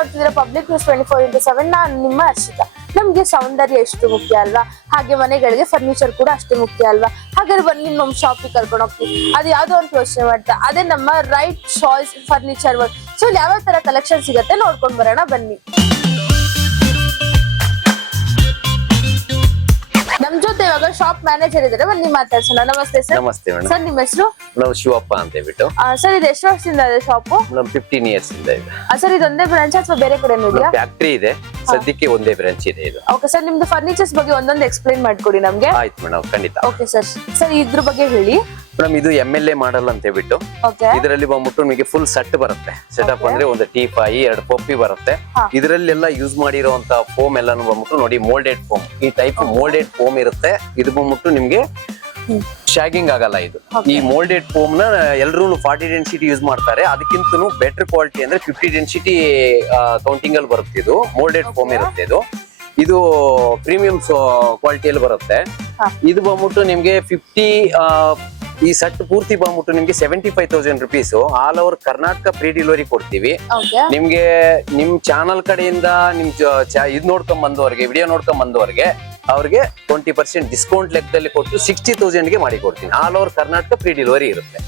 ನೋಡ್ತಿದ್ರೆ public news 24x7. ನಾನು ನಿಮ್ಮ ಹರ್ಷಿತಾ. ನಮ್ಗೆ ಸೌಂದರ್ಯ ಎಷ್ಟು ಮುಖ್ಯ ಅಲ್ವಾ, ಹಾಗೆ ಮನೆಗಳಿಗೆ ಫರ್ನಿಚರ್ ಕೂಡ ಅಷ್ಟೇ ಮುಖ್ಯ ಅಲ್ವಾ. ಹಾಗಾದ್ರೆ ಬನ್ನಿ ನಮ್ಮ ಶಾಪಿಗೆ ಕರ್ಕೊಂಡು ಹೋಗ್ತೀವಿ. ಅದು ಯಾವ್ದೋ ಒಂದು ಯೋಚನೆ ಮಾಡ್ತಾ ಅದೇ ನಮ್ಮ right choice furniture work. So ಯಾವ ತರ ಕಲೆಕ್ಷನ್ ಸಿಗತ್ತೆ ನೋಡ್ಕೊಂಡ್ ಬರೋಣ ಬನ್ನಿ. ನಮ್ ಜೊತೆ ಇವಾಗ ಶಾಪ್ ಮ್ಯಾನೇಜರ್ ಇದ್ದಾರೆ, ಬನ್ನಿ ಮಾತಾಡ್ಸೋಣ. ನಮಸ್ತೆ ಸರ್. ನಮಸ್ತೆ ಮೇಡಮ್. ಸರ್ ನಿಮ್ಮ ಹೆಸರು? ನಾವು ಶಿವಪ್ಪ ಅಂತ ಹೇಳ್ಬಿಟ್ಟು. ಸರ್ ಇದು ಎಷ್ಟು ವರ್ಷದಿಂದ ಇದೆ ಶಾಪ್? ನಮ್ 15 years ಇಂದ ಇದೆ. ಸರ್ ಇದೊಂದೇ ಬ್ರಾಂಚ್ ಅಥವಾ ಬೇರೆ ಕಡೆ ಇದೆಯಾ? ಫ್ಯಾಕ್ಟರಿ ಇದೆ, ಸದ್ಯಕ್ಕೆ ಒಂದೇ ಬ್ರಾಂಚ್ ಇದೆ ಇದು. ಓಕೆ ಸರ್, ನಿಮ್ದು ಫರ್ನಿಚರ್ಸ್ ಬಗ್ಗೆ ಒಂದೊಂದು ಎಕ್ಸ್ಪ್ಲೈನ್ ಮಾಡ್ಕೊಡಿ ನಮ್ಗೆ. ಆಯ್ತು ಮೇಡಮ್, ಖಂಡಿತ. Okay sir. ಸರ್ ಇದ್ರ ಬಗ್ಗೆ ಹೇಳಿ ಮೇಡಮ್. ಇದು MLA ಮಾಡಲ್ ಅಂತ ಹೇಳ್ಬಿಟ್ಟು. ಇದರಲ್ಲಿ ಬಂದ್ಬಿಟ್ಟು ನಿಮಗೆ ಫುಲ್ ಸೆಟ್ ಬರುತ್ತೆ. ಸೆಟಪ್ ಅಂದ್ರೆ ಒಂದು ಟೀಪಾಯಿ, 2 ಪಪ್ಪಿ ಬರುತ್ತೆ. ಇದರಲ್ಲೆಲ್ಲ ಯೂಸ್ ಮಾಡಿರುವಂತ ಫೋಮ್ ಎಲ್ಲಾನು ಬಂದ್ಬಿಟ್ಟು ನೋಡಿ, ಮೋಲ್ಡೆಡ್ ಫೋಮ್. ಈ ಟೈಪ್ ಮೋಲ್ಡೆಡ್ ಫೋಮ್ ಇರುತ್ತೆ. ಇದು ಬಂದ್ಬಿಟ್ಟು ನಿಮ್ಗೆ ಶಾಗಿಂಗ್ ಆಗಲ್ಲ. ಇದು ಈ ಮೋಲ್ಡೆಡ್ ಫೋಮ್ ನ ಎಲ್ಲರೂ 40 ಡೆನ್ಸಿಟಿ ಯೂಸ್ ಮಾಡ್ತಾರೆ. ಅದಕ್ಕಿಂತನೂ ಬೆಟರ್ ಕ್ವಾಲಿಟಿ ಅಂದ್ರೆ 50 ಡೆನ್ಸಿಟಿ ಕೌಂಟಿಂಗ್ ಅಲ್ಲಿ ಬರುತ್ತೆ. ಇದು ಮೋಲ್ಡೆಡ್ ಫೋಮ್ ಇರುತ್ತೆ. ಇದು ಪ್ರೀಮಿಯಂ ಕ್ವಾಲಿಟಿಯಲ್ಲಿ ಬರುತ್ತೆ. ಇದು ಬಂದ್ಬಿಟ್ಟು ನಿಮ್ಗೆ 50 ಈ ಸೆಟ್ ಪೂರ್ತಿ ಬಂದ್ಬಿಟ್ಟು ನಿಮ್ಗೆ 75,000 rupees all over Karnataka free delivery ಕೊಡ್ತೀವಿ. ನಿಮ್ಗೆ ನಿಮ್ ಚಾನಲ್ ಕಡೆಯಿಂದ ನಿಮ್ ಇದ್ ನೋಡ್ಕೊಂಡ್ ಬಂದವ್ರಿಗೆ, ವಿಡಿಯೋ ನೋಡ್ಕೊಂಡ್ ಬಂದವ್ರಿಗೆ ಅವ್ರಿಗೆ 20% ಡಿಸ್ಕೌಂಟ್ ಲೆಕ್ಕದಲ್ಲಿ ಕೊಟ್ಟು 60,000 ಗೆ ಮಾಡಿ ಕೊಡ್ತೀನಿ. All over Karnataka free delivery ಇರುತ್ತೆ.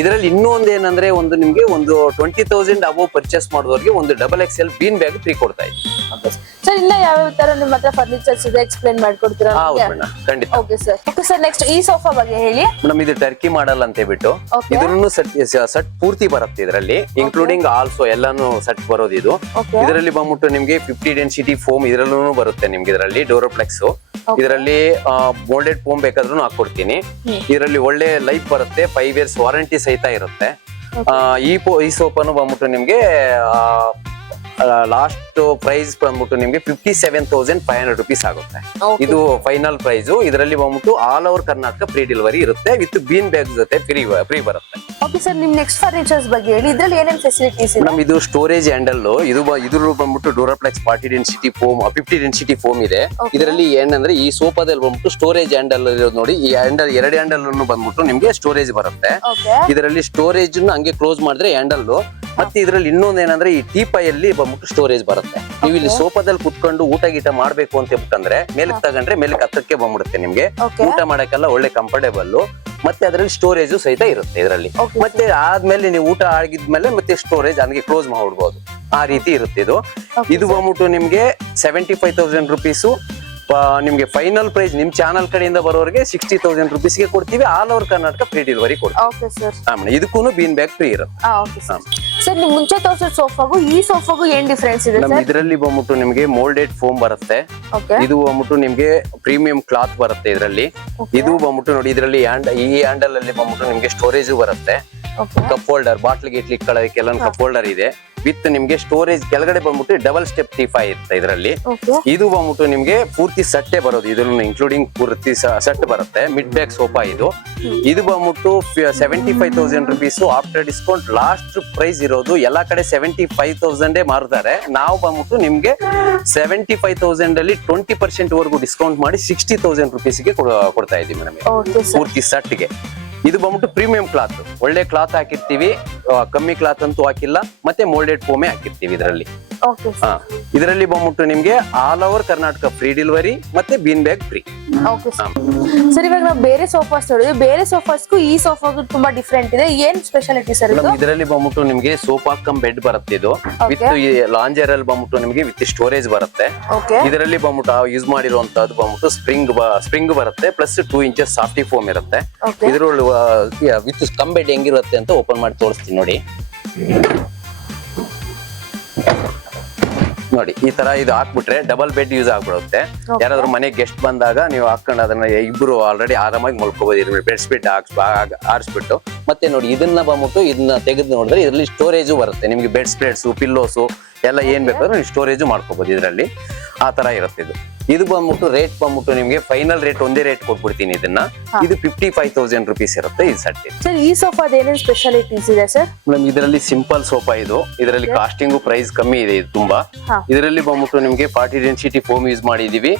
ಇದರಲ್ಲಿ ಇನ್ನೂ ಒಂದ್ ಏನಂದ್ರೆ, ಒಂದು ನಿಮ್ಗೆ ಒಂದು 20,000 ಅಬೌವ್ ಪರ್ಚೇಸ್ ಮಾಡೋರಿಗೆ ಒಂದು XXL ಬೀನ್ ಬ್ಯಾಗ್ ಫ್ರೀ ಕೊಡ್ತಾ ಇದ್ದೀವಿ. ಸರ್ ಇನ್ನ ಯಾವ ತರ ನಿಮ್ಮ ಹತ್ರ ಫರ್ನಿಚರ್ಸ್ ಇದೆ ಎಕ್ಸ್ಪ್ಲೈನ್ ಮಾಡ್ಕೊಡ್ತೀರಾ? ಹೌದು ಮೇಡಮ್, ಖಂಡಿತ. Okay sir. Okay sir, next ಈ ಸೋಫಾ ಬಗ್ಗೆ ಹೇಳಿ ಮೇಡಮ್. ಇದು ಟರ್ಕಿ ಮಾಡಲ್ ಅಂತ ಹೇಳ್ಬಿಟ್ಟು ಇದನ್ನು ಸೆಟ್ ಪೂರ್ತಿ ಬರುತ್ತೆ. ಇದರಲ್ಲಿ ಇನ್ಕ್ಲೂಡಿಂಗ್ ಆಲ್ಸೋ ಎಲ್ಲಾನು ಸೆಟ್ ಬರೋದು. ಇದು ಇದರಲ್ಲಿ ಬಂದ್ಬಿಟ್ಟು ನಿಮ್ಗೆ 50 ಡೆನ್ಸಿಟಿ ಫೋಮ್ ಇದರಲ್ಲೂ ಬರುತ್ತೆ. ನಿಮ್ಗೆ ಇದರಲ್ಲಿ ಡೋರೋಪ್ಲೆಕ್ಸ್, ಇದರಲ್ಲಿ ಮೋಲ್ಡೆಡ್ ಫೋಮ್ ಬೇಕಾದ್ರೂ ಹಾಕೊಡ್ತೀನಿ. ಇದರಲ್ಲಿ ಒಳ್ಳೆ ಲೈಫ್ ಬರುತ್ತೆ, 5 years ವಾರಂಟಿ ಸಹಿತ ಇರುತ್ತೆ. ಈ ಸೋಫಾನು ಬಂದ್ಬಿಟ್ಟು ನಿಮ್ಗೆ ಲಾಸ್ಟ್ ಪ್ರೈಸ್ ಬಂದ್ಬಿಟ್ಟು ನಿಮ್ಗೆ 57,500 rupees ಆಗುತ್ತೆ. ಇದು ಫೈನಲ್ ಪ್ರೈಸ್. ಇದರಲ್ಲಿ ಬಂದ್ಬಿಟ್ಟು all over Karnataka free delivery ಇರುತ್ತೆ, ವಿತ್ ಬೀನ್ ಬ್ಯಾಗ್ ಜೊತೆ ಫ್ರೀ ಬರುತ್ತೆ. ಓಕೆ ಸರ್, ನಿಮ್ ನೆಕ್ಸ್ಟ್ ಫರ್ನಿಚರ್ಸ್ ಬಗ್ಗೆ ಹೇಳಿ. ಇದ್ರಲ್ಲಿ ಏನೇನ್ ಫೆಸಿಲಿಟೀಸ್ ಇದೆ? ನಮ್ ಇದು ಸ್ಟೋರೇಜ್ ಹ್ಯಾಂಡಲ್. ಇದ್ರ ಬಂದ್ಬಿಟ್ಟು ಡೋರಾಪ್ಲೆಕ್ಸ್ 40 ಡೆನ್ಸಿಟಿ ಫೋಮ್, 50 ಡೆನ್ಸಿಟಿ ಫೋಮ್ ಇದೆ. ಇದರಲ್ಲಿ ಏನಂದ್ರೆ ಈ ಸೋಫಾದಲ್ಲಿ ಬಂದ್ಬಿಟ್ಟು ಸ್ಟೋರೇಜ್ ಹ್ಯಾಂಡಲ್ ಇರೋದು ನೋಡಿ. ಈ ಹ್ಯಾಂಡಲ್ 2 ಹ್ಯಾಂಡಲ್ ಬಂದ್ಬಿಟ್ಟು ನಿಮ್ಗೆ ಸ್ಟೋರೇಜ್ ಬರುತ್ತೆ. ಇದರಲ್ಲಿ ಸ್ಟೋರೇಜ್ ಹಂಗೆ ಕ್ಲೋಸ್ ಮಾಡಿದ್ರೆ ಹ್ಯಾಂಡಲ್. ಮತ್ತೆ ಇದ್ರಲ್ಲಿ ಇನ್ನೊಂದ್ ಏನಂದ್ರೆ, ಈ ಟೀಪಾಯಲ್ಲಿ ಬಂದ್ಬಿಟ್ಟು ಸ್ಟೋರೇಜ್ ಬರುತ್ತೆ. ನೀವು ಇಲ್ಲಿ ಸೋಫಾದಲ್ಲಿ ಕುತ್ಕೊಂಡು ಊಟ ಗೀಟ ಮಾಡ್ಬೇಕು ಅಂತ ಹೇಳ್ಬಿಟ್ಟಂದ್ರೆ ಮೇಲಕ್ಕೆ ತಗೊಂಡ್ರೆ ಮೇಲಕ್ಕೆ ಹತ್ತಕ್ಕೆ ಬಂದ್ಬಿಡುತ್ತೆ. ನಿಮ್ಗೆ ಊಟ ಮಾಡಕ್ಕೆಲ್ಲ ಒಳ್ಳೆ ಕಂಫರ್ಟೇಬಲ್. ಮತ್ತೆ ಅದರಲ್ಲಿ ಸ್ಟೋರೇಜ್ ಸಹಿತ ಇರುತ್ತೆ ಇದರಲ್ಲಿ. ಮತ್ತೆ ಆದ್ಮೇಲೆ ನೀವು ಊಟ ಆಗಿದ್ಮೇಲೆ ಮತ್ತೆ ಸ್ಟೋರೇಜ್ ಹಂಗೆ ಕ್ಲೋಸ್ ಮಾಡ್ಬಿಡ್ಬೋದು. ಆ ರೀತಿ ಇರುತ್ತೆ ಇದು. ಇದು ಬಂದ್ಬಿಟ್ಟು ನಿಮ್ಗೆ 75,000 rupees. ನಿಮ್ಗೆ ಫೈನಲ್ ಪ್ರೈಸ್ ನಿಮ್ ಚಾನಲ್ ಕಡೆಯಿಂದ ಬರೋರಿಗೆ 60,000 rupees ಗೆ ಕೊಡ್ತೀವಿ. All over Karnataka free delivery ಕೊಡ್ತೀವಿ. ಇದಕ್ಕೂ ಬೀನ್ ಬ್ಯಾಗ್ ಫ್ರೀ ಇರುತ್ತೆ. ಸರ್ ನಿಮ್ ಮುಂಚೆ ತೋರಿಸೋ ಸೋಫಾಗೂ ಈ ಸೋಫಾಗೂ ಏನ್ ಡಿಫರೆನ್ಸ್ ಇದೆ? ಇದರಲ್ಲಿ ಬಂದ್ಬಿಟ್ಟು ನಿಮ್ಗೆ ಮೋಲ್ಡೆಡ್ ಫೋಮ್ ಬರುತ್ತೆ. ಇದು ಬಂದ್ಬಿಟ್ಟು ನಿಮ್ಗೆ ಪ್ರೀಮಿಯಂ ಕ್ಲಾತ್ ಬರುತ್ತೆ ಇದರಲ್ಲಿ. ಇದು ಬಂದ್ಬಿಟ್ಟು ನೋಡಿ, ಇದರಲ್ಲಿ ಈ ಹ್ಯಾಂಡಲ್ ಅಲ್ಲಿ ಬಂದ್ಬಿಟ್ಟು ನಿಮ್ಗೆ ಸ್ಟೋರೇಜ್ ಬರುತ್ತೆ. ಕಪ್ ಹೋಲ್ಡರ್, ಬಾಟ್ಲ್ ಗಿಟ್ಲಿ ಇಟ್ಕೊಳ್ಳೋದಕ್ಕೆಲ್ಲ ಕಪ್ ಹೋಲ್ಡರ್ ಇದೆ. ವಿತ್ ನಿಮ್ಗೆ ಸ್ಟೋರೇಜ್ ಕೆಳಗಡೆ ಬಂದ್ಬಿಟ್ಟು ಡಬಲ್ ಸ್ಟೆಪ್ ಟೀಪಾಯಿ ಇರುತ್ತೆ ಇದರಲ್ಲಿ. ಇದು ಬಂದ್ಬಿಟ್ಟು ನಿಮ್ಗೆ ಪೂರ್ತಿ ಸಟ್ಟೆ ಬರೋದು. ಇದನ್ನು ಇನ್ಕ್ಲೂಡಿಂಗ್ ಪೂರ್ತಿ ಸೆಟ್ ಬರುತ್ತೆ. ಮಿಡ್ ಬ್ಯಾಗ್ ಸೋಫಾ ಇದು. ಇದು ಬಂದ್ಬಿಟ್ಟು 75,000 rupees after discount. Last price ಇರೋದು ಎಲ್ಲಾ ಕಡೆ 75,000 ಮಾರ್ತಾರೆ. ನಾವು ಬಂದ್ಬಿಟ್ಟು ನಿಮ್ಗೆ 75,000 ಅಲ್ಲಿ 20% ವರೆಗೂ ಡಿಸ್ಕೌಂಟ್ ಮಾಡಿ 60,000 rupees ಗೆ ಕೊಡ್ತಾ ಇದೀವಿ ಮೇಡಮ್, ಪೂರ್ತಿ ಸೆಟ್ಗೆ. ಇದು ಬಂದ್ಬಿಟ್ಟು ಪ್ರೀಮಿಯಂ ಕ್ಲಾತ್, ಒಳ್ಳೆ ಕ್ಲಾತ್ ಹಾಕಿರ್ತೀವಿ, ಕಮ್ಮಿ ಕ್ಲಾತ್ ಅಂತೂ ಹಾಕಿಲ್ಲ. ಮತ್ತೆ ಮೋಲ್ಡೆಡ್ ಫೋಮೇ ಹಾಕಿರ್ತೀವಿ ಇದರಲ್ಲಿ. ಇದರಲ್ಲಿ ಬಂದ್ಬಿಟ್ಟು ನಿಮ್ಗೆ all over Karnataka free delivery ಮತ್ತೆ ಬೀನ್ ಬ್ಯಾಗ್ ಫ್ರೀ. ಸರ್ ಇವಾಗ ನಾವು ಬೇರೆ ಸೋಫಾಸ್ ನೋಡಿದ್ವಿ, ಬೇರೆ ಸೋಫಾಸ್ಗೂ ಈ ಸೋಫಾಗೂ ತುಂಬಾ ಡಿಫ್ರೆಂಟ್ ಇದೆ. ಏನ್ ಸ್ಪೆಷಾಲಿಟಿ ಸರ್? ಇದರಲ್ಲಿ ಬಂದ್ಬಿಟ್ಟು ನಿಮ್ಗೆ ಸೋಫಾ ಕಮ್ ಬೆಡ್ ಬರುತ್ತೆ. ಇದು ವಿತ್ ಲಾಂಜರ್ ಅಲ್ಲಿ ಬಂದ್ಬಿಟ್ಟು ನಿಮ್ಗೆ ವಿತ್ ಸ್ಟೋರೇಜ್ ಬರುತ್ತೆ. ಇದರಲ್ಲಿ ಬಂದ್ಬಿಟ್ಟು ಯೂಸ್ ಮಾಡಿರುವಂತದ್ದು ಬಂದ್ಬಿಟ್ಟು ಸ್ಪ್ರಿಂಗ್ ಬರುತ್ತೆ, ಪ್ಲಸ್ 2 inches ಸಾಫ್ಟಿ ಫೋಮ್ ಇರುತ್ತೆ. ಇದ್ರೊಳಗೆ ವಿತ್ ಕಮ್ ಬೆಡ್ ಹೆಂಗಿರುತ್ತೆ ಅಂತ ಓಪನ್ ಮಾಡಿ ತೋರಿಸ್ತೀನಿ ನೋಡಿ. ನೋಡಿ ಈ ತರ ಇದು ಹಾಕ್ಬಿಟ್ರೆ ಡಬಲ್ ಬೆಡ್ ಯೂಸ್ ಆಗ್ಬಿಡುತ್ತೆ. ಯಾರಾದ್ರೂ ಮನೆಗೆ ಗೆಸ್ಟ್ ಬಂದಾಗ ನೀವು ಹಾಕೊಂಡು ಅದನ್ನ ಇಬ್ರು ಆಲ್ರೆಡಿ ಆರಾಮಾಗಿ ಮಲ್ಕೋಬಹುದು. ಬೆಡ್ ಸ್ಪೀಡ್ ಆರಿಸ್ಬಿಟ್ಟು ಮತ್ತೆ ನೋಡಿ ಇದನ್ನ ಬಂದ್ಬಿಟ್ಟು ಇದನ್ನ ತೆಗೆದು ನೋಡಿದ್ರೆ ಇದರಲ್ಲಿ ಸ್ಟೋರೇಜು ಬರುತ್ತೆ. ನಿಮ್ಗೆ ಬೆಡ್ ಸ್ಪ್ರೆಡ್ಸ್, ಪಿಲ್ಲೋಸು ಎಲ್ಲ ಏನ್ ಬೇಕಾದ್ರೂ ನೀವು ಸ್ಟೋರೇಜು ಮಾಡ್ಕೋಬಹುದು ಇದರಲ್ಲಿ. ಆ ತರ ಇರುತ್ತೆ ಇದು. ಇದು ಬಂದ್ಬಿಟ್ಟು ರೇಟ್ ಬಂದ್ಬಿಟ್ಟು ನಿಮ್ಗೆ ಫೈನಲ್ ರೇಟ್ ಒಂದೇ ರೇಟ್ ಕೊಟ್ಬಿಡ್ತೀನಿ ಇದನ್ನ. ಇದು 55,000 rupees ಇರುತ್ತೆ ಈ ಸೆಟ್. ಸರ್ ಈ ಸೋಫಾದ ಏನೇನು ಸ್ಪೆಷಾಲಿಟೀಸ್ ಇದೆ ಸರ್? ಮೇಡಮ್ ಇದರಲ್ಲಿ ಸಿಂಪಲ್ ಸೋಫಾ ಇದು. ಇದರಲ್ಲಿ ಕಾಸ್ಟಿಂಗು ಪ್ರೈಸ್ ಕಮ್ಮಿ ಇದೆ ಇದು ತುಂಬಾ. ಇದರಲ್ಲಿ ಬಂದ್ಬಿಟ್ಟು ನಿಮ್ಗೆ 40 ಡೆನ್ಸಿಟಿ ಫೋಮ್ ಯೂಸ್ ಮಾಡಿದೀವಿ.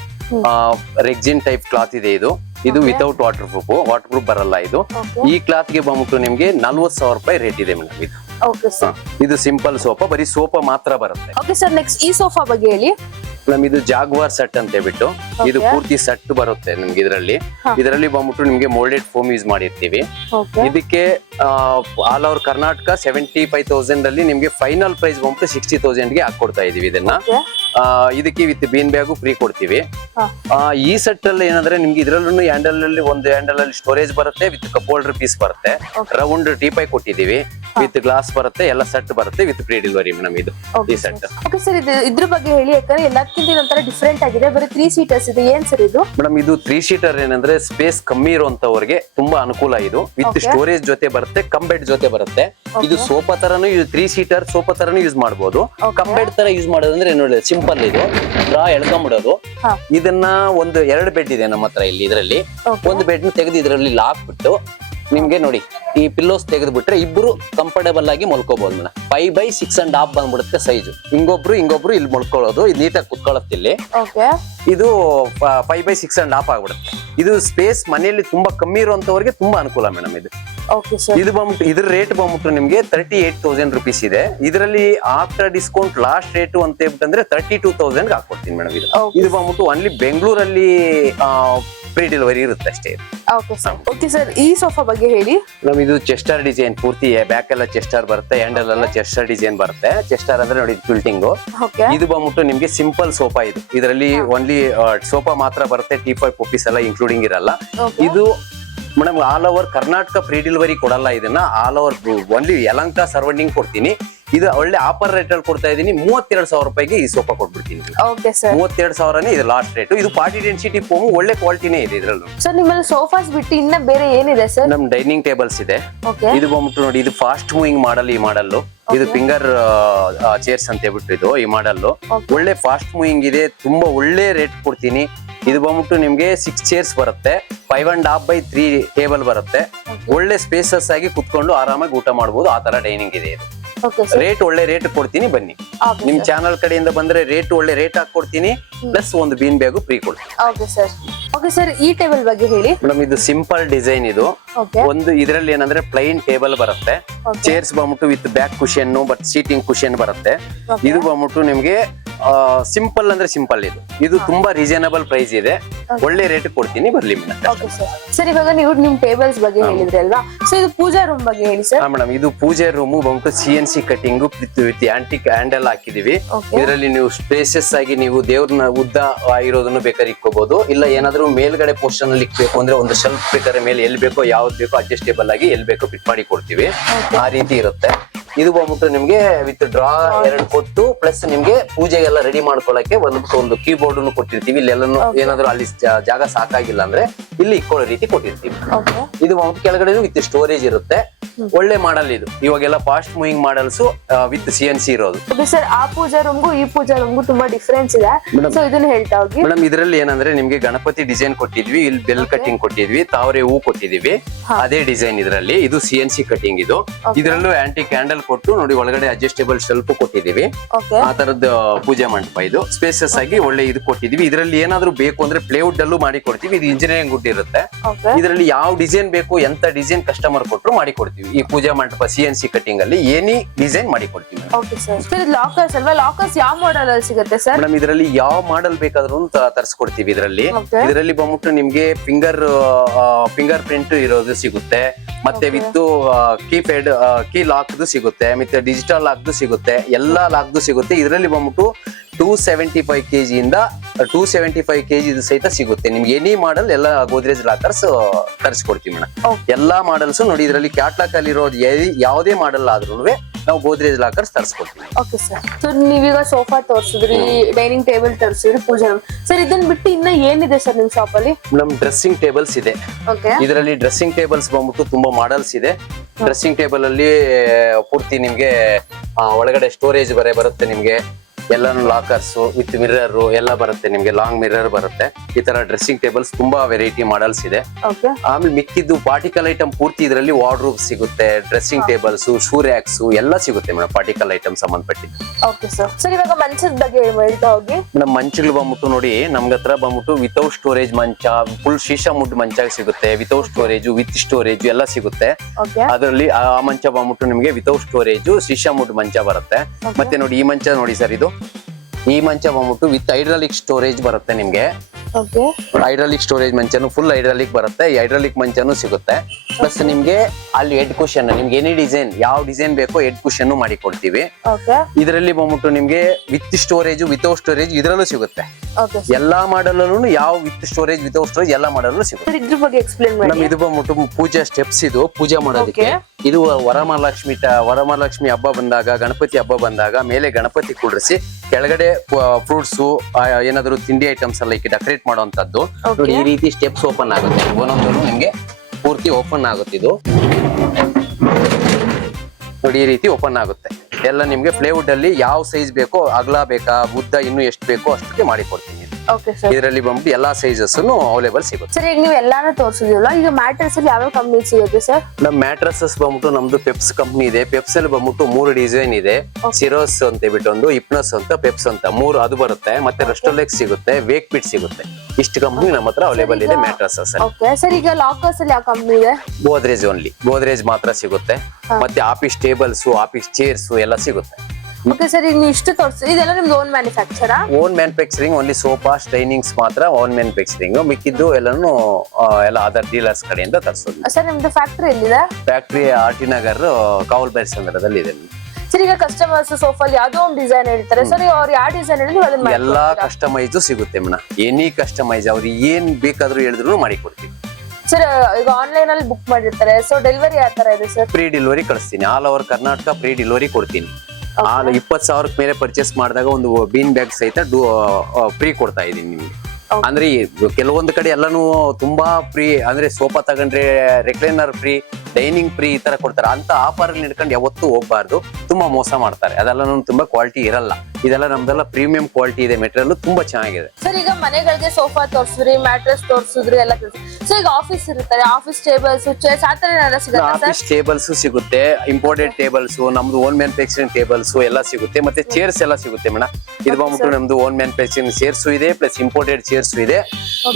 ರೆಕ್ಸಿನ್ ಟೈಪ್ ಕ್ಲಾತ್ ಇದೆ ಇದು. ಇದು ವಿತೌಟ್ ವಾಟರ್ ಪ್ರೂಫ್ ಬರಲ್ಲ ಇದು. ಈ ಕ್ಲಾತ್ ಗೆ ಬಂದ್ಬಿಟ್ಟು ನಿಮ್ಗೆ 40,000 ರೂಪಾಯಿ ರೇಟ್ ಇದೆ ಮೇಡಮ್ ಇದು. Okay sir. ಇದು ಸಿಂಪಲ್ ಸೋಫಾ, ಬರೀ ಸೋಫಾ ಮಾತ್ರ ಬರುತ್ತೆ. ಓಕೆ ಸರ್, ನೆಕ್ಸ್ಟ್ ಈ ಸೋಫಾ ಬಗ್ಗೆ ಹೇಳಿ. ಇದು ಜಾಗ್ವಾರ್ ಸೆಟ್ ಅಂತ ಹೇಳ್ಬಿಟ್ಟು ಇದು ಪೂರ್ತಿ ಸೆಟ್ ಬರುತ್ತೆ ನಿಮ್ಗೆ. ಇದರಲ್ಲಿ ಬಂದ್ಬಿಟ್ಟು ನಿಮ್ಗೆ ಮೋಲ್ಡೆಡ್ ಫೋಮ್ ಯೂಸ್ ಮಾಡಿರ್ತೀವಿ. ಇದಕ್ಕೆ ಆಲ್ ಓವರ್ ಕರ್ನಾಟಕ 75,000 ಅಲ್ಲಿ ನಿಮ್ಗೆ ಫೈನಲ್ ಪ್ರೈಸ್ ಬಂದ್ಬಿಟ್ಟು 60,000 ಗೆ ಹಾಕೊಡ್ತಾ ಇದೀವಿ ಇದನ್ನ. ಇದಕ್ಕೆ ವಿತ್ ಬೀನ್ ಬ್ಯಾಗು ಫ್ರೀ ಕೊಡ್ತೀವಿ. ಈ ಸೆಟ್ ಅಲ್ಲಿ ಏನಂದ್ರೆ ನಿಮ್ಗೆ ಇದ್ರಲ್ಲೂ ಹ್ಯಾಂಡಲ್ ಅಲ್ಲಿ ಒಂದು ಹ್ಯಾಂಡಲ್ ಅಲ್ಲಿ ಸ್ಟೋರೇಜ್ ಬರುತ್ತೆ, ವಿತ್ ಕಪ್ ಹೋಲ್ಡರ್ ಪೀಸ್ ಬರುತ್ತೆ, ರೌಂಡ್ ಟೀಪೈ ಕೊಟ್ಟಿದೀವಿ, ವಿತ್ ಗ್ಲಾಸ್ ಬರುತ್ತೆ, ಎಲ್ಲ ಸೆಟ್ ಬರುತ್ತೆ ವಿತ್ ಫ್ರೀ ಡೆಲಿವರಿ ಮೇಡಮ್. ಇದು ಈ ಸೆಟ್. ಓಕೆ ಸರ್, ಇದ್ರ ಬಗ್ಗೆ ಹೇಳಿ, ಯಾಕಂದ್ರೆ ಎಲ್ಲದಕ್ಕಿಂತ ಒಂಥರ ಡಿಫ್ರೆಂಟ್ ಆಗಿದೆ. ಬರೀ 3 ಸೀಟರ್ಸ್ ಇದೆ, ಏನ್ ಸರ್ ಇದು? ಮೇಡಮ್ ಇದು 3 ಸೀಟರ್ ಏನಂದ್ರೆ ಸ್ಪೇಸ್ ಕಮ್ಮಿ ಇರುವಂತವ್ರಿಗೆ ತುಂಬಾ ಅನುಕೂಲ. ಇದು ವಿತ್ ಸ್ಟೋರೇಜ್ ಜೊತೆ ಬರುತ್ತೆ, ಕಮ್ ಬೆಡ್ ಜೊತೆ ಬರುತ್ತೆ. ಇದು ಸೋಫಾ ತರನು, ಇದು 3 ಸೀಟರ್ ಸೋಫಾ ತರನು ಯೂಸ್ ಮಾಡಬಹುದು. ಕಮ್ ಬೆಡ್ ತರ ಯೂಸ್ ಮಾಡೋದಂದ್ರೆ ನೋಡಿ ಸಿಂಪಲ್, ಇದು ಡ್ರಾ ಎಳ್ಕೊಂಡ್ಬಿಡೋದು. ಇದನ್ನ ಒಂದು 2 ಬೆಡ್ ಇದೆ ನಮ್ಮ ಹತ್ರ ಇಲ್ಲಿ. ಇದರಲ್ಲಿ ಒಂದು ಬೆಡ್ ತೆಗೆದು ಇದರಲ್ಲಿ ಲಾಕ್ ಬಿಟ್ಟು ನಿಮ್ಗೆ ನೋಡಿ ಈ ಪಿಲ್ಲೋಸ್ ತೆಗೆದು ಬಿಟ್ರೆ ಇಬ್ರು ಕಂಫರ್ಟಬಲ್ ಆಗಿ ಮಲ್ಕೋಬಹುದು ಮೇಡಮ್. 5/6.5 ಬಂದ್ಬಿಡುತ್ತೆ ಸೈಜ್. ಹಿಂಗೊಬ್ರು ಇಲ್ಲಿ ಮಲ್ಕೊಳ್ಳೋದು, ಇದು ನೀಟಾಗಿ ಕುತ್ಕೊಳ್ಳುತ್ತೆ ಇಲ್ಲಿ. ಇದು 5/6.5 ಆಗ್ಬಿಡುತ್ತೆ. ಇದು ಸ್ಪೇಸ್ ಮನೆಯಲ್ಲಿ ತುಂಬಾ ಕಮ್ಮಿ ಇರುವಂತವ್ರಿಗೆ ತುಂಬಾ ಅನುಕೂಲ ಮೇಡಮ್. ಇದು ಬಂದ್ಬಿಟ್ಟು ಇದ್ರ ರೇಟ್ ಬಂದ್ಬಿಟ್ಟು ನಿಮ್ಗೆ 38,000 ರುಪೀಸ್ ಇದೆ. ಇದರಲ್ಲಿ ಆಫ್ಟರ್ ಡಿಸ್ಕೌಂಟ್ ಲಾಸ್ಟ್ ರೇಟ್ ಅಂತ ಹೇಳ್ಬಿಟ್ಟಂದ್ರೆ 32,000 ಹಾಕೊಡ್ತೀನಿ ಮೇಡಮ್. ಇದು ಬಂದ್ಬಿಟ್ಟು ಓನ್ಲಿ ಬೆಂಗಳೂರಲ್ಲಿ ಫ್ರೀ ಡೆಲಿವರಿ ಇರುತ್ತೆ ಅಷ್ಟೇ. ಓಕೆ ಸರ್, ಈ ಸೋಫಾ ಬಗ್ಗೆ ಹೇಳಿ. ನಮ್ ಇದು ಚೆಸ್ಟರ್ ಡಿಸೈನ್ ಪೂರ್ತಿ ಬ್ಯಾಕ್ ಎಲ್ಲ ಚೆಸ್ಟರ್ ಬರುತ್ತೆ, ಹ್ಯಾಂಡಲ್ ಎಲ್ಲ ಚೆಸ್ಟರ್ ಡಿಸೈನ್ ಬರುತ್ತೆ. ಚೆಸ್ಟರ್ ಅಂದ್ರೆ ನೋಡಿ ಫಿಲ್ಟಿಂಗ್. ಇದು ಬಂದ್ಬಿಟ್ಟು ನಿಮ್ಗೆ ಸಿಂಪಲ್ ಸೋಫಾ. ಇದರಲ್ಲಿ ಓನ್ಲಿ ಸೋಫಾ ಮಾತ್ರ ಬರುತ್ತೆ, ಟೀಪಾಯ್ ಪೋಪೀಸ್ ಎಲ್ಲ ಇನ್ಕ್ಲೂಡಿಂಗ್ ಇರಲ್ಲ. ಇದು madam all over Karnataka free delivery ಕೊಡಲ್ಲ. ಇದನ್ನ all over only Yelahanka surrounding ಕೊಡ್ತೀನಿ. ಇದು ಒಳ್ಳೆ ಆಫರ್ ರೇಟ್ ಅಲ್ಲಿ ಕೊಡ್ತಾ ಇದೀನಿ. 32,000 ರೂಪಾಯಿಗೆ ಈ ಸೋಫಾ ಕೊಟ್ಬಿಡ್ತೀನಿ. 32,000ನೇ ಇದು ಲಾಸ್ಟ್ ರೇಟ್. ಇದು ಪಾರ್ಟಿ ಡೆನ್ಸಿಟಿ ಫೋಮ್ ಒಳ್ಳೆ ಕ್ವಾಲಿಟಿನೇ ಇದೆ ಇದ್ರಲ್ಲೂ. ಸರ್ ನಿಮ್ಮಲ್ಲಿ ಸೋಫಾಸ್ ಬಿಟ್ಟು ಇನ್ನ ಬೇರೆ ಏನಿದೆ ಸರ್? ನಮ್ ಡೈನಿಂಗ್ ಟೇಬಲ್ಸ್ ಇದೆ. ಇದು ಬಂದ್ಬಿಟ್ಟು ನೋಡಿ, ಇದು ಫಾಸ್ಟ್ ಮೂವಿಂಗ್ ಮಾಡಲ್. ಈ ಮಾಡಲ್ ಇದು ಫಿಂಗರ್ ಚೇರ್ಸ್ ಅಂತ ಹೇಳ್ಬಿಟ್ಟು ಇದು ಈ ಮಾಡಲ್ ಒಳ್ಳೆ ಫಾಸ್ಟ್ ಮೂವಿಂಗ್ ಇದೆ. ತುಂಬಾ ಒಳ್ಳೆ ರೇಟ್ ಕೊಡ್ತೀನಿ. ಇದು ಬಂದ್ಬಿಟ್ಟು ನಿಮ್ಗೆ 6 ಚೇರ್ಸ್ ಬರುತ್ತೆ, 5.5/3 ಟೇಬಲ್ ಬರುತ್ತೆ. ಒಳ್ಳೆ ಸ್ಪೇಸಸ್ ಆಗಿ ಕುತ್ಕೊಂಡು ಆರಾಮಾಗಿ ಊಟ ಮಾಡಬಹುದು. ಆ ತರ ಡೈನಿಂಗ್ ಇದೆ ಇದು. ರೇಟ್ ಒಳ್ಳೆ ರೇಟ್ ಕೊಡ್ತೀನಿ, ಬನ್ನಿ. ನಿಮ್ ಚಾನಲ್ ಕಡೆಯಿಂದ ಬಂದ್ರೆ ರೇಟ್ ಒಳ್ಳೆ ರೇಟ್ ಹಾಕೊಡ್ತೀನಿ, ಪ್ಲಸ್ ಒಂದು ಬೀನ್ ಬ್ಯಾಗು ಫ್ರೀ ಕೊಡ್ತೀನಿ. ಓಕೆ ಸರ್, ಈ ಟೇಬಲ್ ಬಗ್ಗೆ ಹೇಳಿ. ಮೇಡಮ್ ಇದು ಸಿಂಪಲ್ ಡಿಸೈನ್. ಇದು ಒಂದು ಇದರಲ್ಲಿ ಏನಂದ್ರೆ ಪ್ಲೈನ್ ಟೇಬಲ್ ಬರುತ್ತೆ, ಚೇರ್ಸ್ ಬಂದ್ಬಿಟ್ಟು with back cushion but seating cushion ಬರುತ್ತೆ. ಇದು ಬಂದ್ಬಿಟ್ಟು ನಿಮ್ಗೆ ಸಿಂಪಲ್ ಅಂದ್ರೆ ಸಿಂಪಲ್. ಇದು ತುಂಬಾ ರೀಸನಬಲ್ ಪ್ರೈಸ್ ಇದೆ, ಒಳ್ಳೆ ರೇಟ್ ಕೊಡ್ತೀನಿ, ಬರ್ಲಿ ಮೇಡಮ್. ಸರ್ ಇವಾಗ ನೀವು ನಿಮ್ ಟೇಬಲ್ಸ್ ಬಗ್ಗೆ ಹೇಳಿದ್ರಿ ಅಲ್ವಾ, ಸೊ ಇದು ಪೂಜಾ ರೂಮ್ ಬಗ್ಗೆ ಹೇಳಿ ಸರ್. ಮೇಡಮ್ ಇದು ಪೂಜೆ ರೂಮ್ ಬಂದ್ಬಿಟ್ಟು CNC cutting with antique handle ಹಾಕಿದೀವಿ. ಇದರಲ್ಲಿ ನೀವು ಸ್ಪೇಸಸ್ ಆಗಿ ನೀವು ದೇವ್ರನ್ನ ಉದ್ದ ಇರೋದನ್ನು ಬೇಕಾದ್ರೆ ಇಕ್ಕೋಬಹುದು, ಇಲ್ಲ ಏನಾದ್ರು ಮೇಲ್ಗಡೆ ಪೋರ್ಷನ್ ಅಲ್ಲಿ ಇಕ್ಬೇಕು ಅಂದ್ರೆ ಒಂದು ಶೆಲ್ಫ್ ಬೇಕಾದ್ರೆ ಮೇಲೆ ಎಲ್ಲಿ ಬೇಕೋ ಯಾವ್ದು ಬೇಕೋ ಅಡ್ಜಸ್ಟೇಬಲ್ ಆಗಿ ಎಲ್ಲಿ ಬೇಕೋ ಫಿಟ್ ಮಾಡಿ ಕೊಡ್ತೀವಿ. ಆ ರೀತಿ ಇರುತ್ತೆ. ಇದು ಬಂದ್ಬಿಟ್ಟು ನಿಮ್ಗೆ ವಿತ್ ಡ್ರಾ 2 ಕೊಟ್ಟು ಪ್ಲಸ್ ನಿಮ್ಗೆ ಪೂಜೆಗೆಲ್ಲ ರೆಡಿ ಮಾಡ್ಕೊಳಕ್ಕೆ ಒಂದು ಕೀಬೋರ್ಡ್ ಕೊಟ್ಟಿರ್ತೀವಿ. ಇಲ್ಲೆಲ್ಲೂ ಏನಾದ್ರು ಅಲ್ಲಿ ಜಾಗ ಸಾಕಾಗಿಲ್ಲ ಅಂದ್ರೆ ಇಲ್ಲಿ ಇಕ್ಕೊಳ್ಳೋ ರೀತಿ ಕೊಟ್ಟಿರ್ತೀವಿ. ಇದು ಬಂದ್ಬಿಟ್ಟು ಕೆಳಗಡೆ ವಿತ್ ಸ್ಟೋರೇಜ್ ಇರುತ್ತೆ. ಒಳ್ಳೆ ಮಾಡಲ್ ಇದು. ಇವಾಗೆಲ್ಲ fast moving models with CNC ಇರೋದು. ಸರ್ ಆ ಪೂಜಾ ರೂಮ್ಗೂ ಈ ಪೂಜಾ ರೂಮ್ಗೂ ತುಂಬಾ ಡಿಫರೆನ್ಸ್ ಇದೆ, ಸೊ ಇದನ್ನ ಹೇಳ್ತಾ ಹೋಗಿ. ಮೇಡಮ್ ಇದರಲ್ಲಿ ಏನಂದ್ರೆ ನಿಮ್ಗೆ ಗಣಪತಿ ಡಿಸೈನ್ ಕೊಟ್ಟಿದ್ವಿ, ಇಲ್ಲಿ ಬೆಲ್ ಕಟಿಂಗ್ ಕೊಟ್ಟಿದ್ವಿ, ತಾವರೆ ಹೂ ಕೊಟ್ಟಿದೀವಿ, ಅದೇ ಡಿಸೈನ್ ಇದರಲ್ಲಿ. ಇದು CNC ಕಟಿಂಗ್. ಇದು ಇದರಲ್ಲೂ ಆಂಟಿಕ್ ಹ್ಯಾಂಡಲ್ ಕೊಟ್ಟು ನೋಡಿ ಒಳಗಡೆ ಅಡ್ಜಸ್ಟೇಬಲ್ ಶೆಲ್ಫ್ ಕೊಟ್ಟಿದೀವಿ. ಆ ತರದ ಪೂಜಾ ಮಂಟಪ. ಇದು ಸ್ಪೇಸಸ್ ಆಗಿ ಒಳ್ಳೆ ಇದು ಕೊಟ್ಟಿದೀವಿ. ಇದರಲ್ಲಿ ಏನಾದ್ರು ಬೇಕು ಅಂದ್ರೆ ಪ್ಲೇವುಡ್ ಅಲ್ಲೂ ಮಾಡಿ ಕೊಡ್ತೀವಿ. ಇದು ಇಂಜಿನಿಯರಿಂಗ್ ವುಡ್ ಇರುತ್ತೆ. ಇದರಲ್ಲಿ ಯಾವ ಡಿಸೈನ್ ಬೇಕು, ಎಂತ ಡಿಸೈನ್ ಕಸ್ಟಮರ್ ಕೊಟ್ಟರು ಮಾಡಿ ಕೊಡ್ತೀವಿ. ಈ ಪೂಜಾ ಮಂಟಪ CNC ಕಟಿಂಗ್ ಅಲ್ಲಿ ಏನಿ ಡಿಸೈನ್ ಮಾಡಿ ಕೊಡ್ತೀವಿ. ಲಾಕರ್ಸ್ ಅಲ್ವಾ, ಲಾಕರ್ಸ್ ಯಾವ ಮಾಡೆಲ್ ಅಲ್ಲಿ ಸಿಗುತ್ತೆ ಸರ್? ಮೇಡಮ್ ಇದರಲ್ಲಿ ಯಾವ ಮಾಡೆಲ್ ಬೇಕಾದ್ರೂ ತರಿಸ್ಕೊಡ್ತೀವಿ. ಇದರಲ್ಲಿ ಬಂದ್ಬಿಟ್ಟು ನಿಮ್ಗೆ ಫಿಂಗರ್ ಪ್ರಿಂಟ್ ಇರೋದು ಸಿಗುತ್ತೆ, ಮತ್ತೆ ವಿತ್ ಕೀ ಲಾಕ್ದು ಸಿಗುತ್ತೆ, ಮತ್ತೆ ಡಿಜಿಟಲ್ ಲಾಕ್ದು ಸಿಗುತ್ತೆ, ಎಲ್ಲಾ ಲಾಕ್ದು ಸಿಗುತ್ತೆ. ಇದರಲ್ಲಿ ಬಂದ್ಬಿಟ್ಟು 275 kg ಇಂದ 275 kg ಸಹಿತ ಸಿಗುತ್ತೆ ನಿಮ್ಗೆ. ಎನಿ ಮಾಡೆಲ್ ಎಲ್ಲ ಗೋದ್ರೇಜ್ ಲಾಕರ್ಸ್ ತರಿಸ್ಕೊಡ್ತೀವಿ ಮೇಡಮ್. ಎಲ್ಲಾ ಮಾಡೆಲ್ಸ್ ನೋಡಿ ಇದರಲ್ಲಿ ಕ್ಯಾಟ್ಲಾಕ್ ಅಲ್ಲಿ ಇರೋದು ಯಾವುದೇ ಮಾಡೆಲ್ ಆದ್ರೂ ನಾವು ಗೋದ್ರೇಜ್ ಲಾಕರ್ಸ್ ತರಿಸ್ಕೊಡ್ತೀವಿ. ಓಕೆ ಸರ್, ಸೊ ನೀವೀಗ ಸೋಫಾ ತೋರಿಸಿದ್ರಿ, ಡೈನಿಂಗ್ ಟೇಬಲ್ ತೋರಿಸಿದ್ರಿ, ಪೂಜಾ ರೂಮ್. ಸರ್ ಇದನ್ನ ಬಿಟ್ಟು ಇನ್ನ ಏನಿದೆ ಸರ್ ನಿಮ್ ಶಾಪ್ ಅಲ್ಲಿ? ನಮ್ ಡ್ರೆಸ್ಸಿಂಗ್ ಟೇಬಲ್ಸ್ ಇದೆ. ಇದರಲ್ಲಿ ಡ್ರೆಸ್ಸಿಂಗ್ ಟೇಬಲ್ಸ್ ಬಂದ್ಬಿಟ್ಟು ತುಂಬಾ ಮಾಡೆಲ್ಸ್ ಇದೆ. ಡ್ರೆಸ್ಸಿಂಗ್ ಟೇಬಲ್ ಅಲ್ಲಿ ಪೂರ್ತಿ ನಿಮ್ಗೆ ಒಳಗಡೆ ಸ್ಟೋರೇಜ್ ಬರುತ್ತೆ ನಿಮ್ಗೆ. ಎಲ್ಲಾನು ಲಾಕರ್ಸ್ ವಿತ್ ಮಿರರ್ ಎಲ್ಲ ಬರುತ್ತೆ ನಿಮ್ಗೆ, ಲಾಂಗ್ ಮಿರರ್ ಬರುತ್ತೆ. ಈ ತರ ಡ್ರೆಸ್ಸಿಂಗ್ ಟೇಬಲ್ಸ್ ತುಂಬಾ ವೆರೈಟಿ ಮಾಡಲ್ಸ್ ಇದೆ. ಓಕೆ ಆಮೇಲೆ ಮಿಕ್ಕಿದ್ದು ಪಾರ್ಟಿಕಲ್ ಐಟಮ್ ಪೂರ್ತಿ ಇದರಲ್ಲಿ ವಾರ್ಡ್ರೋಬ್ ಸಿಗುತ್ತೆ, ಡ್ರೆಸ್ಸಿಂಗ್ ಟೇಬಲ್ಸ್, ಶೂ ರ್ಯಾಕ್ಸ್ ಎಲ್ಲ ಸಿಗುತ್ತೆ ಮೇಡಮ್, ಪಾರ್ಟಿಕಲ್ ಐಟಮ್ ಸಂಬಂಧಪಟ್ಟಿದ್ದು. ಓಕೆ ಸರ್ ಇವಾಗ ಮಂಚದ ಬಗ್ಗೆ ಹೇಳ್ತಾ ಹೋಗಿ. ಮೇಡಮ್ ಮಂಚಗಳು ಬಂದ್ಬಿಟ್ಟು ನೋಡಿ ನಮ್ಗೆ ಹತ್ರ ಬಂದ್ಬಿಟ್ಟು ವಿತೌಟ್ ಸ್ಟೋರೇಜ್ ಮಂಚ, ಫುಲ್ ಶೀಶಾ ಮುಡ್ ಮಂಚ ಸಿಗುತ್ತೆ, ವಿತೌಟ್ ಸ್ಟೋರೇಜ್ ವಿತ್ ಸ್ಟೋರೇಜ್ ಎಲ್ಲ ಸಿಗುತ್ತೆ. ಓಕೆ ಅದರಲ್ಲಿ ಆ ಮಂಚ ಬಂದ್ಬಿಟ್ಟು ನಿಮಗೆ ವಿತೌಟ್ ಸ್ಟೋರೇಜ್ ಶೀಶಾ ಮುಡ್ ಮಂಚ ಬರುತ್ತೆ. ಮತ್ತೆ ನೋಡಿ ಈ ಮಂಚ ನೋಡಿ ಸರ್, ಇದು ಈ ಮಂಚ ಬಂದ್ಬಿಟ್ಟು ವಿತ್ ಹೈಡ್ರಾಲಿಕ್ ಸ್ಟೋರೇಜ್ ಬರುತ್ತೆ ನಿಮ್ಗೆ. ಓಕೆ ಹೈಡ್ರಾಲಿಕ್ ಸ್ಟೋರೇಜ್ ಮಂಚನು ಫುಲ್ ಹೈಡ್ರಾಲಿಕ್ ಬರುತ್ತೆ, ಈ ಹೈಡ್ರಾಲಿಕ್ ಮಂಚನು ಸಿಗುತ್ತೆ. ಪ್ಲಸ್ ನಿಮ್ಗೆ ಅಲ್ಲಿ ಹೆಡ್ ಕುಷನ್, ನಿಮ್ಗೆ ಎನಿ ಡಿಸೈನ್ ಯಾವ ಡಿಸೈನ್ ಬೇಕೋ ಹೆಡ್ ಕುಷನ್ ಮಾಡಿ ಕೊಡ್ತೀವಿ. ಓಕೆ ಇದರಲ್ಲಿ ಬಂದ್ಬಿಟ್ಟು ನಿಮ್ಗೆ ವಿತ್ ಸ್ಟೋರೇಜ್ ವಿತೌಟ್ ಸ್ಟೋರೇಜ್ ಇದರಲ್ಲೂ ಸಿಗುತ್ತೆ. ಓಕೆ ಎಲ್ಲಾ ಮಾಡಲ್ ಯಾವ ವಿತ್ ಸ್ಟೋರೇಜ್ ವಿತೌಟ್ ಸ್ಟೋರೇಜ್ ಎಲ್ಲ ಮಾಡಲ್ ಸಿಗುತ್ತೆ. ಸರ್ ಇದ್ರ ಬಗ್ಗೆ ಎಕ್ಸ್ಪ್ಲೇನ್ ಮಾಡಿ. ನಮ್ ಇದು ಬಂದ್ಬಿಟ್ಟು ಪೂಜಾ ಸ್ಟೆಪ್ಸ್, ಇದು ಪೂಜೆ ಮಾಡೋದಕ್ಕೆ. ಇದು ವರಮಹಾಲಕ್ಷ್ಮಿ ಹಬ್ಬ ಬಂದಾಗ, ಗಣಪತಿ ಹಬ್ಬ ಬಂದಾಗ ಮೇಲೆ ಗಣಪತಿ ಕುಳ್ಳಿಸಿ ಕೆಳಗಡೆ ಫ್ರೂಟ್ಸ್ ಏನಾದ್ರು ತಿಂಡಿ ಐಟಮ್ಸ್ ಎಲ್ಲ ಡೆಕೋರೇಟ್ ಮಾಡುವಂತದ್ದು. ನೋಡಿ ಈ ರೀತಿ ಸ್ಟೆಪ್ಸ್ ಓಪನ್ ಆಗುತ್ತೆ, ಒಂದೊಂದು ನಿಮ್ಗೆ ಪೂರ್ತಿ ಓಪನ್ ಆಗುತ್ತೆ. ಇದು ನೋಡಿ ಈ ರೀತಿ ಓಪನ್ ಆಗುತ್ತೆ ಎಲ್ಲ ನಿಮ್ಗೆ. ಪ್ಲೇವುಡ್ ಅಲ್ಲಿ ಯಾವ ಸೈಜ್ ಬೇಕೋ, ಅಗಲ ಬೇಕಾ ಉದ್ದ ಇನ್ನು ಎಷ್ಟು ಬೇಕೋ ಅಷ್ಟಕ್ಕೆ ಮಾಡಿ ಕೊಡ್ತೀನಿ. ಓಕೆ ಸರ್ ಇದರಲ್ಲಿ ಬಂದ್ಬಿಟ್ಟು ಎಲ್ಲಾ ಸೈಜಸ್ ಅವೈಲೇಬಲ್ ಸಿಗುತ್ತೆ. ಸರ್ ಈಗ ನೀವು ಎಲ್ಲಾನು ತೋರಿಸಿದಿಲ್ಲ, ಈಗ ಮ್ಯಾಟ್ರೆಸ್ ಅಲ್ಲಿ ಯಾವ ಕಂಪನಿ ಸಿಗುತ್ತೆ ಸರ್? ನಮ್ ಮ್ಯಾಟ್ರಸಸ್ ಬಂದ್ಬಿಟ್ಟು ನಮ್ದು ಪೆಪ್ಸ್ ಕಂಪ್ನಿ ಇದೆ. ಪೆಪ್ಸ್ ಅಲ್ಲಿ ಬಂದ್ಬಿಟ್ಟು 3 ಡಿಸೈನ್ ಇದೆ. ಸಿರೋಸ್ ಅಂತ ಹೇಳ್ಬಿಟ್ಟು ಒಂದು, ಹಿಪ್ನಸ್ ಅಂತ, ಪೆಪ್ಸ್ ಅಂತ 3 ಅದು ಬರುತ್ತೆ. ಮತ್ತೆ ರೆಸ್ಟೋಲೆಕ್ಸ್ ಸಿಗುತ್ತೆ, ವೇಕ್ ಪಿಟ್ ಸಿಗುತ್ತೆ. ಇಷ್ಟು ಕಂಪ್ನಿ ನಮ್ಮ ಹತ್ರ ಅವೈಲೇಬಲ್ ಇದೆ ಮ್ಯಾಟ್ರಸಸ್ ಅಲ್ಲಿ. ಓಕೆ ಸರ್ ಈಗ ಲಾಕರ್ಸ್ ಅಲ್ಲಿ ಯಾವ ಕಂಪನಿ ಇದೆ? ಗೋದ್ರೇಜ್ ಓನ್ಲಿ, ಗೋದ್ರೇಜ್ ಮಾತ್ರ ಸಿಗುತ್ತೆ. ಮತ್ತೆ ಆಫೀಸ್ ಟೇಬಲ್ಸ್, ಆಫೀಸ್ ಚೇರ್ಸ್ ಎಲ್ಲ ಸಿಗುತ್ತೆ. ಓಕೆ ಸರ್ ಈಗ ನೀವು ಇಷ್ಟು ತೋರಿಸಿ, ಇದೆಲ್ಲ ನಿಮ್ದು ಓನ್ ಮ್ಯಾನುಫ್ಯಾಕ್ಚರಾ? Own manufacturing, only sofa dinings ಮಾತ್ರ ಓನ್ ಮ್ಯಾನುಫ್ಯಾಕ್ಚರಿಂಗ್. ಮಿಕ್ಕಿದ್ದು ಎಲ್ಲಾನು ಎಲ್ಲ ಅದರ್ ಡೀಲರ್ಸ್ ಕಡೆಯಿಂದ ತರಿಸೋದು. ಸರ್ ನಿಮ್ದು ಫ್ಯಾಕ್ಟರಿ ಎಲ್ಲಿದೆ? Factory R T Nagar Kaval ಬೈರ್ ಸಂದರ್ಭದಲ್ಲಿ ಇದೆ. ಸರ್ ಈಗ ಕಸ್ಟಮರ್ಸ್ ಸೋಫಾಲ್ ಯಾವ್ದೋ ಒಂದು ಡಿಸೈನ್ ಹೇಳ್ತಾರೆ ಸರ್, ಅವ್ರು ಯಾವ ಡಿಸೈನ್ ಹೇಳಿದ್ರು ಅದನ್ನ ಎಲ್ಲಾ ಕಸ್ಟಮೈಸ್ ಸಿಗುತ್ತೆ ಮೇಡಮ್. ಎನಿ ಕಸ್ಟಮೈಸ್ ಅವ್ರು ಏನ್ ಬೇಕಾದ್ರೂ ಹೇಳಿದ್ರು ಮಾಡಿ ಕೊಡ್ತೀವಿ. ಸರ್ ಈಗ ಆನ್ಲೈನ್ ಅಲ್ಲಿ ಬುಕ್ ಮಾಡಿರ್ತಾರೆ, ಸೊ ಡೆಲಿವರಿ ಯಾವ ತರ ಇದೆ ಸರ್? ಫ್ರೀ ಡೆಲಿವರಿ ಕಳಿಸ್ತೀನಿ, all over Karnataka free delivery ಕೊಡ್ತೀನಿ. 20,000 ಮೇಲೆ ಪರ್ಚೇಸ್ ಮಾಡಿದಾಗ ಒಂದು ಬೀನ್ ಬ್ಯಾಗ್ ಸಹಿತ ಫ್ರೀ ಕೊಡ್ತಾ ಇದೀನಿ ನಿಮ್ಗೆ. ಅಂದ್ರೆ ಕೆಲವೊಂದು ಕಡೆ ಎಲ್ಲಾನು ತುಂಬಾ ಫ್ರೀ, ಅಂದ್ರೆ ಸೋಫಾ ತಗೊಂಡ್ರೆ ರೆಕ್ಲೈನರ್ ಫ್ರೀ, ಡೈನಿಂಗ್ ಫ್ರೀ ಈ ತರ ಕೊಡ್ತಾರೆ. ಅಂತ ಆಫರ್ ಹಿಡ್ಕೊಂಡು ಯಾವತ್ತೂ ಹೋಗ್ಬಾರ್ದು, ತುಂಬಾ ಮೋಸ ಮಾಡ್ತಾರೆ. ಅದೆಲ್ಲ ತುಂಬಾ ಕ್ವಾಲಿಟಿ ಇರಲ್ಲ. ಇದೆಲ್ಲ ನಮ್ದೆಲ್ಲ ಪ್ರೀಮಿಯಂ ಕ್ವಾಲಿಟಿ ಇದೆ, ಮೆಟೀರಿಯಲ್ ತುಂಬಾ ಚೆನ್ನಾಗಿದೆ. ಸರ್ ಈಗ ಮನೆಗಳಿಗೆ ಸೋಫಾ ತೋರಿಸಿದ್ರಿ, ಮ್ಯಾಟ್ರೆಸ್ ತೋರಿಸಿದ್ರಿ ಎಲ್ಲ ತೋರಿಸಿ. ಸೊ ಈಗ ಆಫೀಸ್ ಇರುತ್ತಾರೆ, ಆಫೀಸ್ ಟೇಬಲ್ಸ್, ಚೇರ್ಸ್ ಆ ತರ ಏನಾದ್ರು ಸಿಗುತ್ತೆ? ಆಫೀಸ್ ಟೇಬಲ್ಸ್ ಸಿಗುತ್ತೆ, ಇಂಪೋರ್ಟೆಡ್ ಟೇಬಲ್ಸ್, ನಮ್ದು ಓನ್ ಮ್ಯಾನುಫ್ಯಾಕ್ಚರಿಂಗ್ ಟೇಬಲ್ಸ್ ಎಲ್ಲ ಸಿಗುತ್ತೆ. ಮತ್ತೆ ಚೇರ್ಸ್ ಎಲ್ಲ ಸಿಗುತ್ತೆ ಮೇಡಮ್. ಇದು ಬಂದ್ಬಿಟ್ಟು ನಮ್ದು ಓನ್ ಮ್ಯಾನುಫ್ಯಾಕ್ಚರಿಂಗ್ ಚೇರ್ಸ್ ಇದೆ, ಪ್ಲಸ್ ಇಂಪೋರ್ಟೆಡ್ ಚೇರ್ಸ್ ಇದೆ.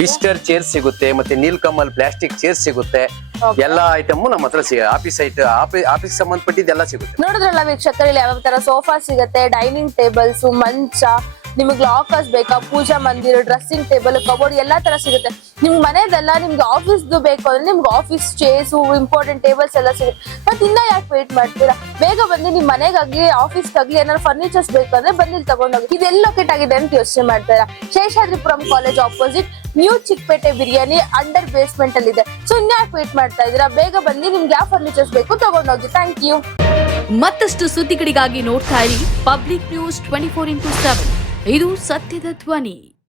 ವಿಸ್ಟರ್ ಚೇರ್ಸ್ ಸಿಗುತ್ತೆ, ಮತ್ತೆ ನೀಲ್ಕಮಲ್ ಪ್ಲಾಸ್ಟಿಕ್ ಚೇರ್ಸ್ ಸಿಗುತ್ತೆ. ಎಲ್ಲಾ ಐಟಮ್ ನಮ್ಮ ಹತ್ರ ಆಫೀಸ್ ಸಂಬಂಧಪಟ್ಟಿದ್ದೆಲ್ಲ ಸಿಗುತ್ತೆ. ನೋಡಿದ್ರಲ್ಲ ವೀಕ್ಷಕರಲ್ಲಿ ಯಾವ ತರ ಸೋಫಾ ಸಿಗುತ್ತೆ, ಡೈನಿಂಗ್ ಟೇಬಲ್ಸ್, ಮಂಚ, ನಿಮಗೆ ಲಾಕರ್ಸ್ ಬೇಕಾ, ಪೂಜಾ ಮಂದಿರ, ಡ್ರೆಸ್ಸಿಂಗ್ ಟೇಬಲ್, ಕಬೋರ್ಡ್ ಎಲ್ಲಾ ತರ ಸಿಗುತ್ತೆ. ನಿಮ್ ಮನೆದೆಲ್ಲ ನಿಮ್ಗೆ ಆಫೀಸ್ದು ಬೇಕು ಅಂದ್ರೆ ನಿಮ್ಗೆ ಆಫೀಸ್ ಚೇರ್ಸ್, ಇಂಪಾರ್ಟೆಂಟ್ ಟೇಬಲ್ಸ್ ಎಲ್ಲ ಸಿಗುತ್ತೆ. ಮತ್ತೆ ಇನ್ನ ಯಾಕೆ ವೇಟ್ ಮಾಡ್ತೀರಾ, ಬೇಗ ಬಂದು ನಿಮ್ ಮನೆಗಾಗ್ಲಿ ಆಫೀಸ್ಗಾಗ್ಲಿ ಏನಾದ್ರು ಫರ್ನಿಚರ್ಸ್ ಬೇಕಂದ್ರೆ ಬಂದು ಇಲ್ಲಿ ತಗೊಂಡೋಗಿ. ಇದೆಲ್ಲ ಲೊಕೇಟ್ ಆಗಿದೆ ಅಂತ ಯೋಚನೆ ಮಾಡ್ತೀರಾ? Seshadripuram college opposite new Chikkapete biryani under basement ಅಲ್ಲಿ ಇದೆ. ಸೊ ಇನ್ಯಾಕೆ ವೇಟ್ ಮಾಡ್ತಾ ಇದೀರಾ, ಬೇಗ ಬಂದು ನಿಮ್ಗೆ ಯಾವ ಫರ್ನಿಚರ್ಸ್ ಬೇಕು ತಗೊಂಡೋಗಿ. Thank you. ಮತ್ತಷ್ಟು ಸುದ್ದಿಗಳಿಗಾಗಿ ನೋಡ್ತಾ ಇರಿ ಪಬ್ಲಿಕ್ ನ್ಯೂಸ್ 24x7. ಇದು ಸತ್ಯದ ಧ್ವನಿ.